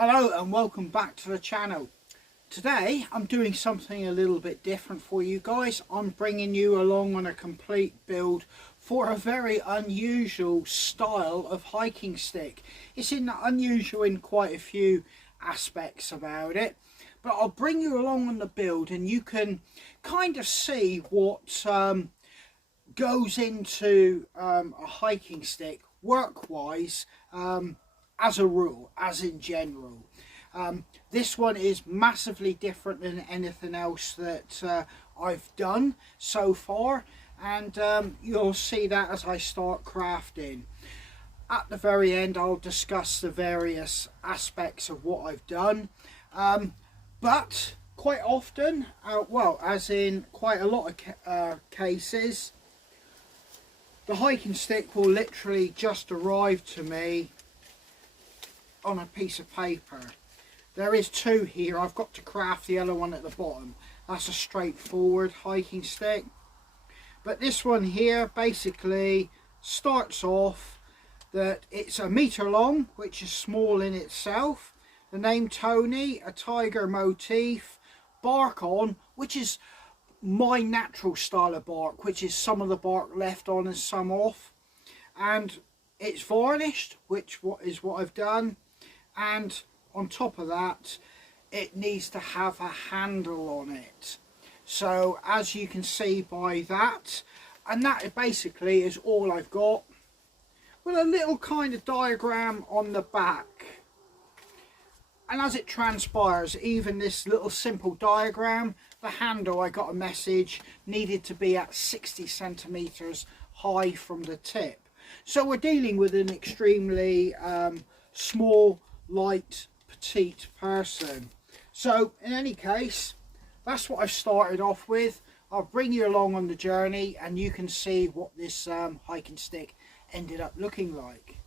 Hello and welcome back to the channel. Today I'm doing something a little bit different for you guys. I'm bringing you along on a complete build for a very unusual style of hiking stick. It's unusual in quite a few aspects about it, but I'll bring you along on the build and you can kind of see what goes into a hiking stick work-wise, as a rule, as in general. This one is massively different than anything else that I've done so far, and you'll see that as I start crafting. At the very end I'll discuss the various aspects of what I've done, but quite often, well, as in quite a lot of cases, the hiking stick will literally just arrive to me on a piece of paper. There is two here. I've got to craft the other one at the bottom. That's a straightforward hiking stick. But this one here basically starts off that it's a metre long, which is small in itself. The name Tony, a tiger motif, bark on, which is my natural style of bark, which is some of the bark left on and some off. And it's varnished, which is what I've done. And on top of that, it needs to have a handle on it. So as you can see by that, and that basically is all I've got, with a little kind of diagram on the back. And as it transpires, even this little simple diagram, the handle, I got a message, needed to be at 60 centimeters high from the tip. So we're dealing with an extremely small, light, petite person. So in any case, that's what I've started off with. I'll bring you along on the journey and you can see what this hiking stick ended up looking like.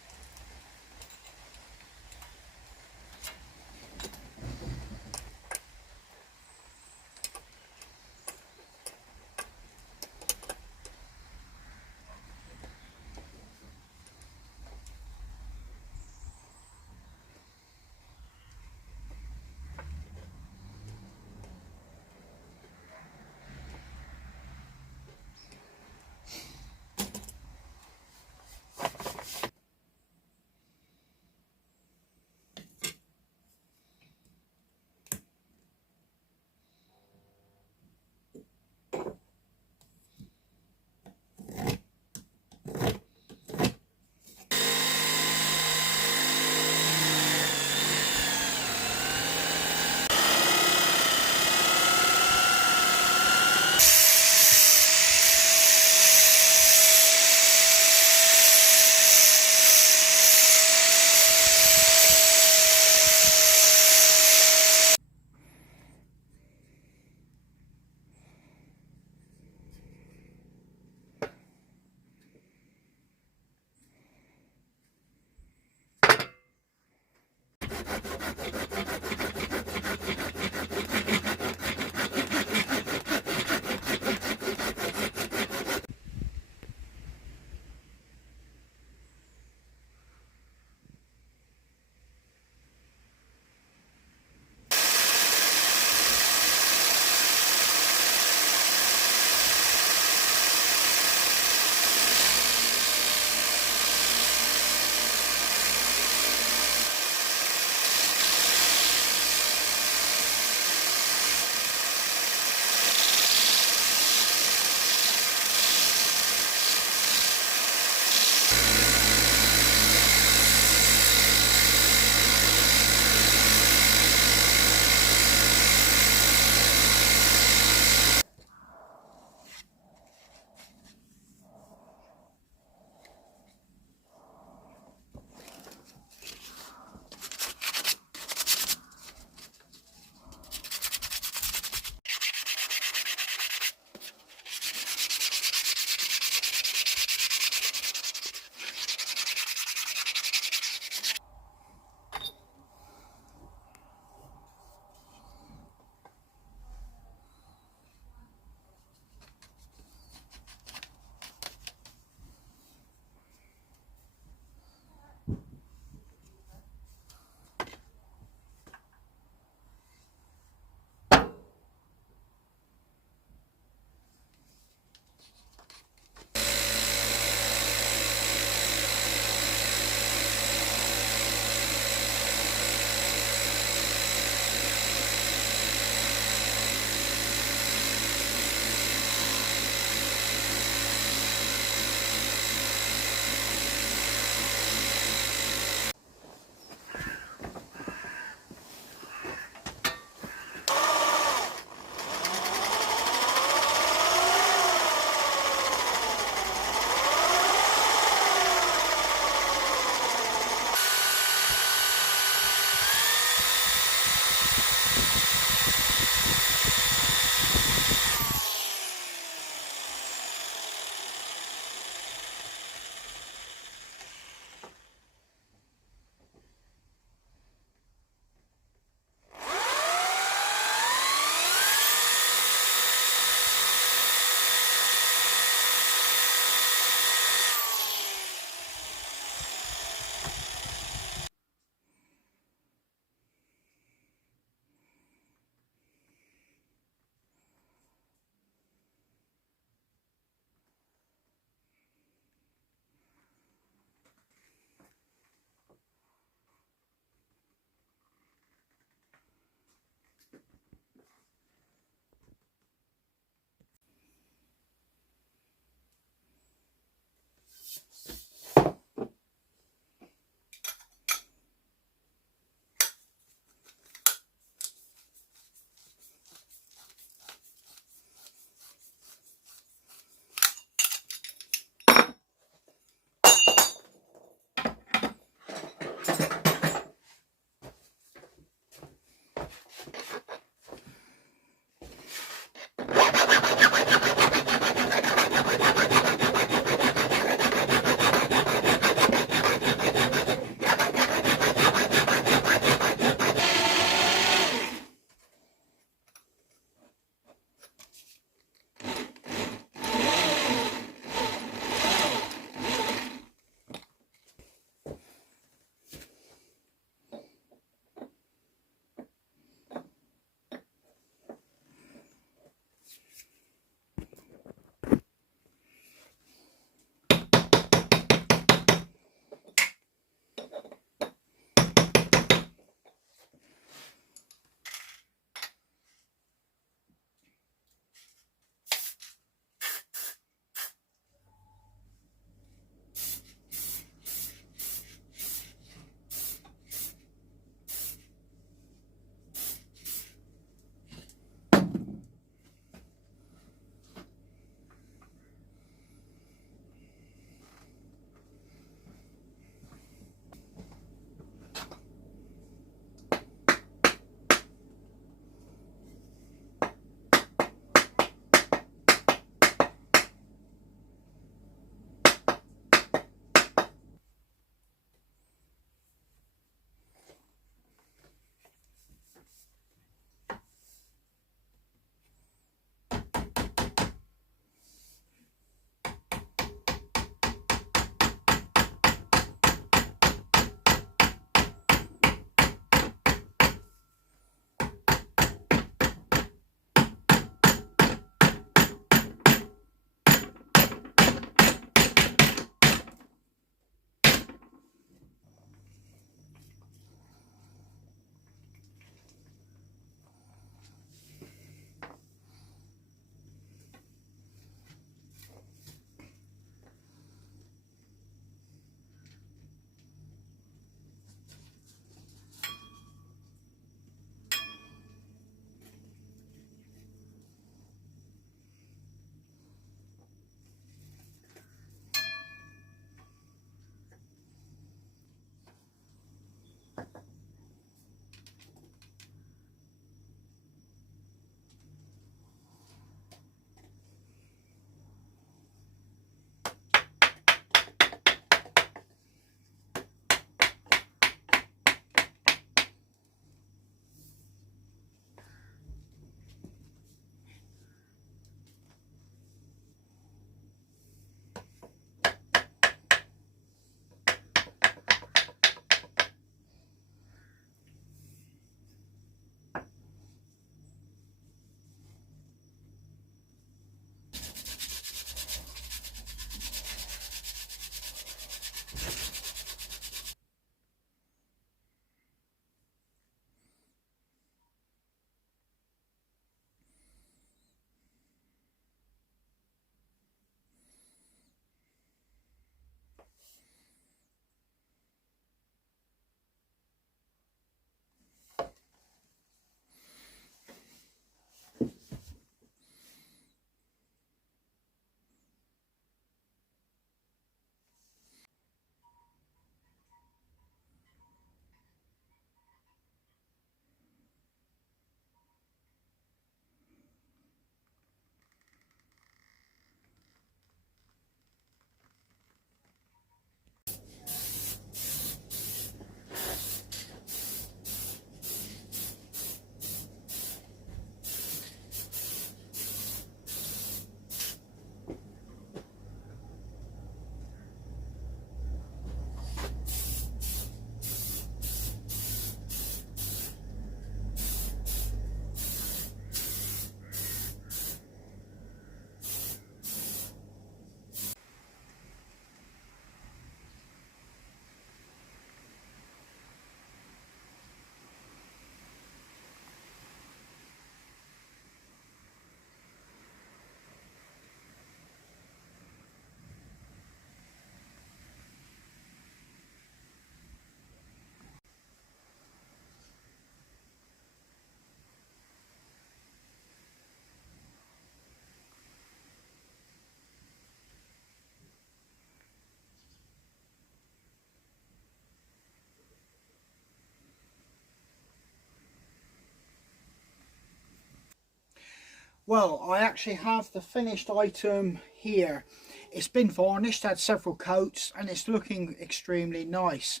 Well, I actually have the finished item here. It's been varnished, had several coats, and it's looking extremely nice.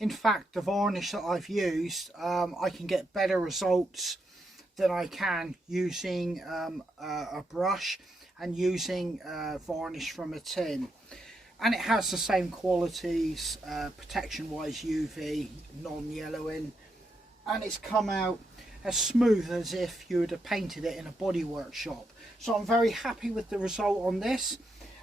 In fact, the varnish that I've used, I can get better results than I can using a brush and using varnish from a tin. And it has the same qualities, protection wise, UV, non-yellowing, and it's come out as smooth as if you would have painted it in a body workshop. So I'm very happy with the result on this.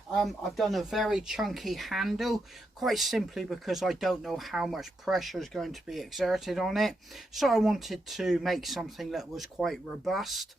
I've done a very chunky handle, quite simply because I don't know how much pressure is going to be exerted on it. So I wanted to make something that was quite robust.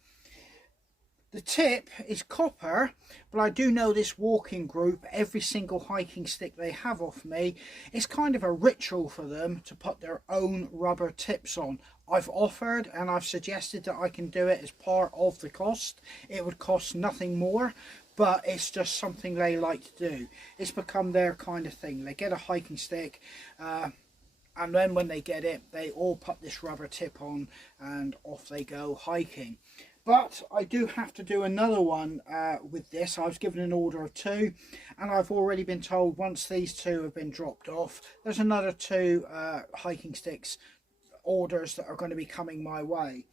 The tip is copper, but I do know this walking group, every single hiking stick they have off me, it's kind of a ritual for them to put their own rubber tips on. I've offered and I've suggested that I can do it as part of the cost. It would cost nothing more, but it's just something they like to do. It's become their kind of thing. They get a hiking stick, and then when they get it, they all put this rubber tip on and off they go hiking. But I do have to do another one with this. I was given an order of 2, and I've already been told once these 2 have been dropped off, there's another 2 hiking sticks orders that are going to be coming my way.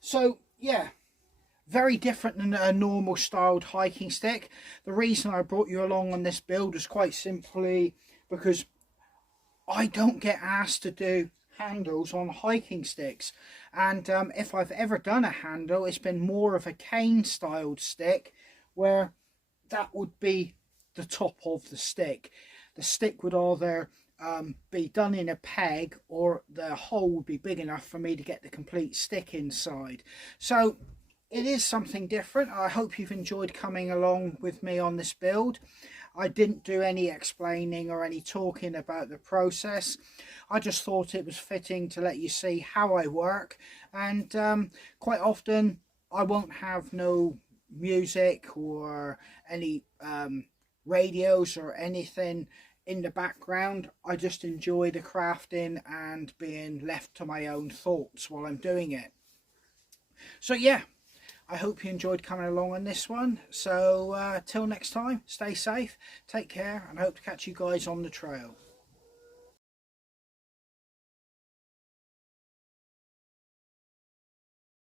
So yeah, very different than a normal styled hiking stick. The reason I brought you along on this build is quite simply because I don't get asked to do handles on hiking sticks, and if I've ever done a handle, it's been more of a cane styled stick where that would be the top of the stick. The stick would either be done in a peg, or the hole would be big enough for me to get the complete stick inside. So it is something different. I hope you've enjoyed coming along with me on this build. I didn't do any explaining or any talking about the process. I just thought it was fitting to let you see how I work, and quite often I won't have no music or any radios or anything in the background. I just enjoy the crafting and being left to my own thoughts while I'm doing it. So yeah, I hope you enjoyed coming along on this one. So till next time, stay safe, take care, and I hope to catch you guys on the trail.